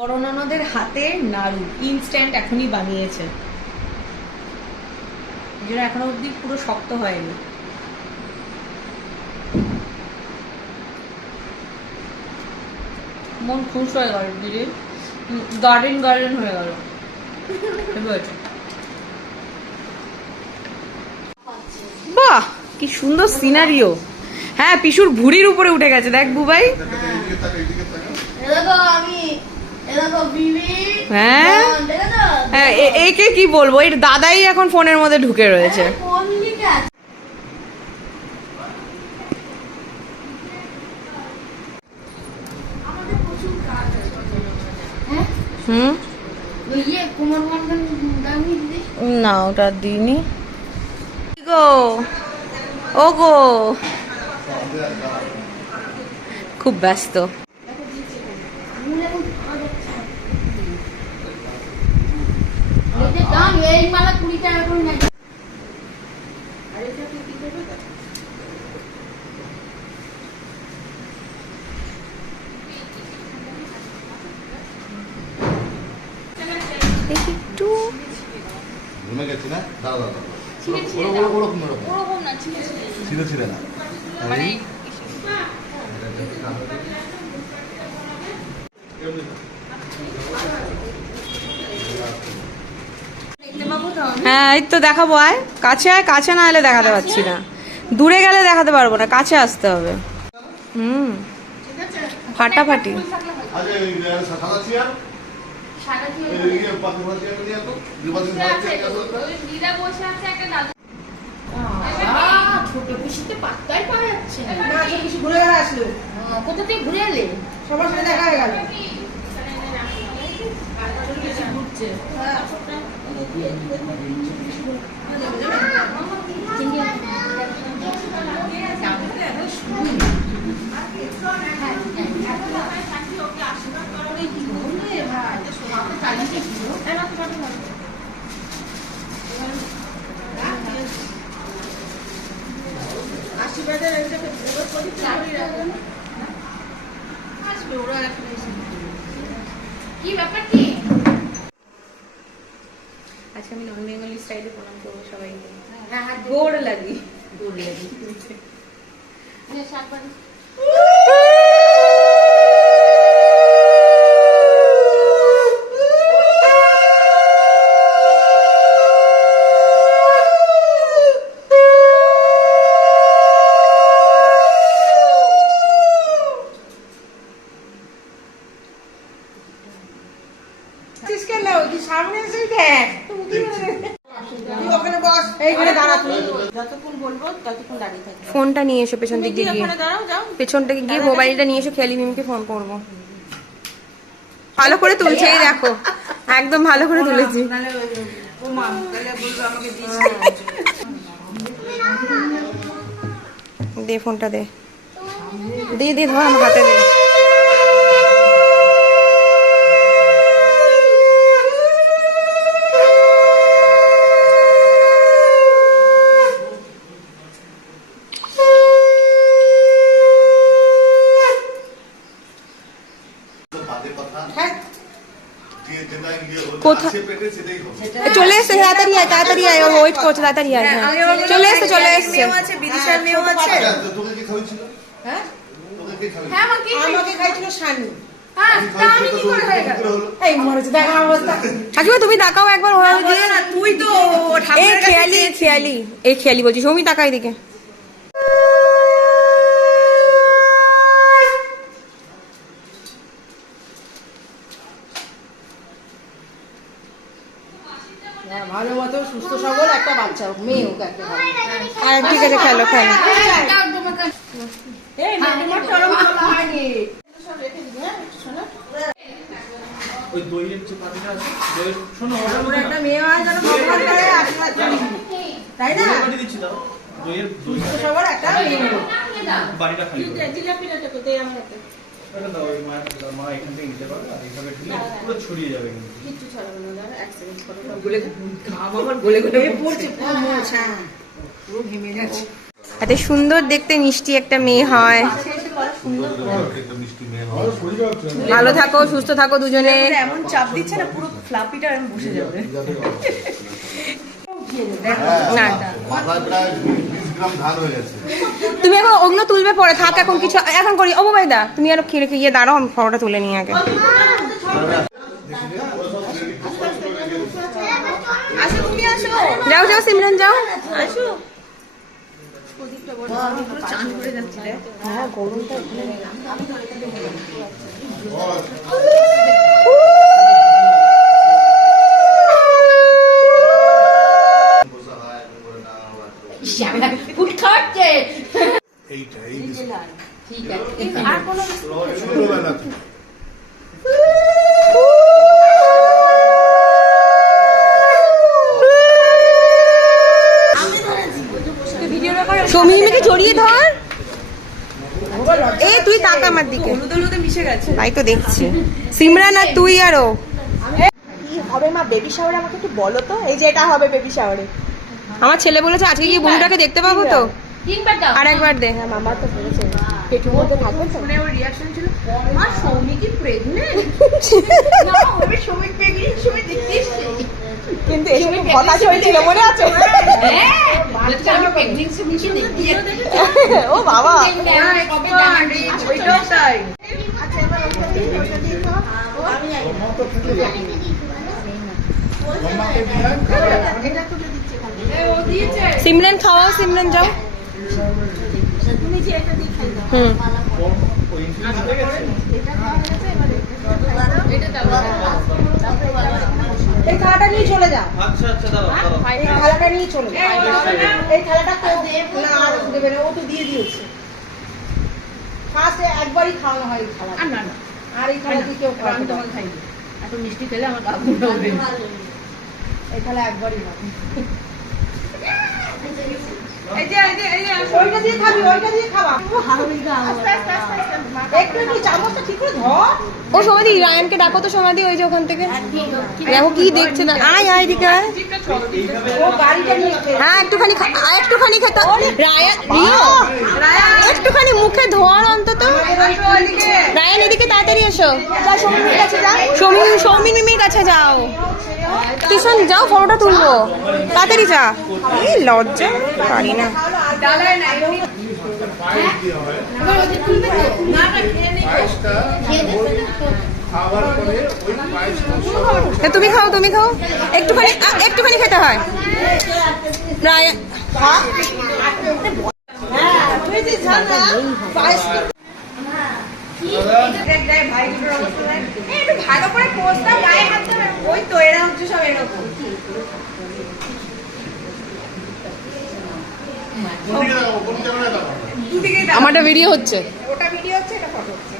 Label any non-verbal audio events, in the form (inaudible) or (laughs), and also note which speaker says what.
Speaker 1: বড় ননদের হাতে নাড়ু ইনস্ট্যান্ট এখনই বানিয়েছে। যেটা এখনও অবধি পুরো শক্ত হয়নি। মন খুশ হয়ে গেল দিদি। গার্ডেন গার্ডেন হয়ে গেল। বাহ কি সুন্দর সিনারিও হ্যাঁ পিসুর ভুড়ির উপরে উঠে গেছে। দেখ বুবাই।
Speaker 2: আমি
Speaker 1: হ্যাঁ?
Speaker 2: দেখো
Speaker 1: হ্যাঁ একে কি বলব? এর দাদাই এখন ফোনের মধ্যে ঢুকে রয়েছে।
Speaker 2: হ্যাঁ?
Speaker 1: হুম?
Speaker 2: ইয়ে
Speaker 1: না ওটা দিইনি। গো? ও গো। খুব ব্যস্ত
Speaker 2: মূলে এখন পাওয়া যাচ্ছে না। এটার দাম এই মালা কুড়ি টাকা করে নেয়।
Speaker 1: একটু।
Speaker 3: ঘুমে গেছি না? দাঁড়া দাঁড়া ছিঁড়ে ছিঁড়ে না। মানে
Speaker 1: হ্যাঁ এই তো দেখাবো আয়। কাছে আয় কাছে না এলে দেখাতে পারছি না। দূরে গেলে দেখাতে পারব না কাছে আসতে হবে। হুম। ফাটাফাটি।
Speaker 2: কোথা থেকে ঘুরে এলে
Speaker 4: সবার সাথে দেখা হয়ে গেল আশীর্বাদের একটা আসবে ওরা
Speaker 2: কি ব্যাপার কি?
Speaker 1: আচ্ছা আমি নন বেঙ্গলি স্টাইলে প্রণাম করব সবাইকে।
Speaker 2: হ্যাঁ হ্যাঁ
Speaker 1: গোড় লাগি। (laughs)
Speaker 2: শাকবাজি
Speaker 4: আছিস কেন তুই সামনে এসে দেখ তুই ওখানে বস এইখানে দাঁড়া তুই। যতক্ষণ বলব ততক্ষণ দাঁড়িয়ে থাকবি।
Speaker 1: ফোনটা নিয়ে এসো পেছন দিকে গিয়ে
Speaker 4: ওখানে দাঁড়াও যাও।
Speaker 1: পেছন থেকে গিয়ে মোবাইলটা নিয়ে এসো খেয়ালি মিমকে ফোন করব। ভালো করে তুলছে এই দেখো। একদম ভালো করে তুলেছি। দে ফোনটা দে। দে দে ধর আমার হাতে দে। চলে এসছে তাড়াতাড়ি আয় তাড়াতাড়ি আয় ওয়েট করছে তাড়াতাড়ি আয় হ্যাঁ। চলে এসছে চলে এসছে।
Speaker 4: আছে বিদিশার মেয়েও আছে।
Speaker 3: আচ্ছা, তো তোকে কি খাওয়াইছিল
Speaker 4: হ্যাঁ?
Speaker 3: তোকে কি খাওয়াইছিল
Speaker 2: হ্যাঁ আমাকে
Speaker 4: আমাকে খাইছিল শানি
Speaker 2: হ্যাঁ
Speaker 3: কি
Speaker 2: তা আমি
Speaker 3: খাওয়াইছিল?
Speaker 2: কি
Speaker 3: তো
Speaker 2: করে হয়ে
Speaker 3: তোকে
Speaker 2: গেল
Speaker 3: কি করে হলো?
Speaker 4: এই মরেছে দেখ আমার অবস্থা
Speaker 1: কাকিমা তুমি তাকাও একবার ওরা
Speaker 4: তুই তো
Speaker 1: এই
Speaker 4: ঠাকুরের কাছে
Speaker 1: খেয়ালি খেয়ালি এই খেয়ালি বলছি সৌমি তাকাই দিকে
Speaker 4: হ্যাঁ, ভালো মতো সুস্থ সবল একটা বাচ্চা হোক মেয়ে হোক একটা
Speaker 1: আর ঠিক আছে খেলো খেলো।
Speaker 4: হয়। তাই না? সুস্থ একটা মেয়ে হোক।
Speaker 5: বাড়িটা খালি করো।
Speaker 4: জিলাপিটা কোথায় আমার হাতে?
Speaker 5: এটা দাও ওই মায়ের হাতে দাও, মা এখান থেকে নিতে পারবে আর এইভাবে ঢুলে পুরো ছড়িয়ে যাবে কিন্তু
Speaker 4: কিচ্ছু ছড়াবে না, দাঁড়া, এক second
Speaker 1: গলে আমার গলে গলে
Speaker 4: পড়ছে, পুরো মোচ, হ্যাঁ। পুরো ঘেমে যাচ্ছে।
Speaker 1: এত সুন্দর দেখতে মিষ্টি একটা মেয়ে হয়
Speaker 3: সুন্দর করে একটা মিষ্টি মেয়ে হয়
Speaker 6: ভালো থাকো সুস্থ থাকো দুজনে
Speaker 1: এমন চাপ দিচ্ছে না পুরো ফ্লাপিটা আমি বসে যাবে
Speaker 6: না
Speaker 5: হয়ে
Speaker 6: তুমি এখন ওগুলো তুলবে পরে থাক এখন কিছু এখন করি। ও দা তুমি আরও খেয়ে রেখে গিয়ে দাঁড়াও আমি ফটোটা তুলে নিয়ে আগে।
Speaker 1: আসো
Speaker 6: যাও যাও সিমরান যাও।
Speaker 1: আসো চান করে
Speaker 5: এইটা এই
Speaker 1: আর কোনো
Speaker 5: ছোটবেলা থেকে।
Speaker 6: জড়িয়ে ধর। এ তুই তাকা আমার দিকে।
Speaker 1: মিশে গেছে
Speaker 6: তাই তো দেখছি। সিমরান আর তুই
Speaker 1: আরও হবে মা বেবি শাওয়ারে আমাকে একটু বলো তো? এই যে এটা হবে বেবি শাওয়ারে
Speaker 6: আমার ছেলে বলেছে আজকে গিয়ে বন্ধুটাকে দেখতে পাবো তো? আর একবার দে
Speaker 1: হ্যাঁ মামা তো বলেছে পেটুর মধ্যে থাকবে তো শুনে ওর রিয়াকশন ছিল মা সৌমি কি প্রেগনেন্ট না ওর সৌমি প্রেগনেন্ট সৌমি দেখতে এসছে কিন্তু এসব কথা চলছিল মনে আছে ও বাবা
Speaker 6: সিমরান সিমরান যাও হুম।
Speaker 7: হয়ে
Speaker 1: এই থালাটা নিয়ে চলে যা।
Speaker 7: আচ্ছা আচ্ছা দাঁড়াও দাঁড়াও।
Speaker 1: এই থালাটা নিয়ে চলে যা। এই থালাটা তো না আর দেবে না ও তো দিয়ে দিয়েছে। ফার্স্টে একবারই খাওয়ানো হয় এই থালা না না। আর এই থালা কেউ খাওয়াতে পারে না।
Speaker 2: এত মিষ্টি খেলে আমার কাকু হবে
Speaker 1: এই থালা একবারই ওইটা দিয়ে খাবি ওইটা দিয়ে খাবা। আস্তে, আস্তে, আস্তে, আস্তে। একটু একটু চামচটা ঠিক করে ধর।
Speaker 6: ও সমাধি রায়ানকে ডাকো তো সমাধি ওই যে ওখান থেকে। দেখো কি দেখছে না। আয় আয় দিকে আয়। হ্যাঁ একটুখানি খা- একটুখানি খেতে রায়ান একটুখানি মুখে ধোয়ার অন্তত। রায়ান এদিকে। তাড়াতাড়ি এসো। সৌমি সৌমি মিমির কাছে যাও। কিষণ যাও ফটোটা তুলবো। তাড়াতাড়ি যা। এই লজ্জা পারি না। তুমি খাও তুমি খাও। একটুখানি একটুখানি খেতে হয়। রায়ান
Speaker 1: একটু ভালো করে পোস্টটা গায়ে হাত দেবে ওই তো এরা হচ্ছে সব এরকম।
Speaker 6: আমারটা ভিডিও হচ্ছে
Speaker 1: ওটা ভিডিও হচ্ছে এটা ফটো হচ্ছে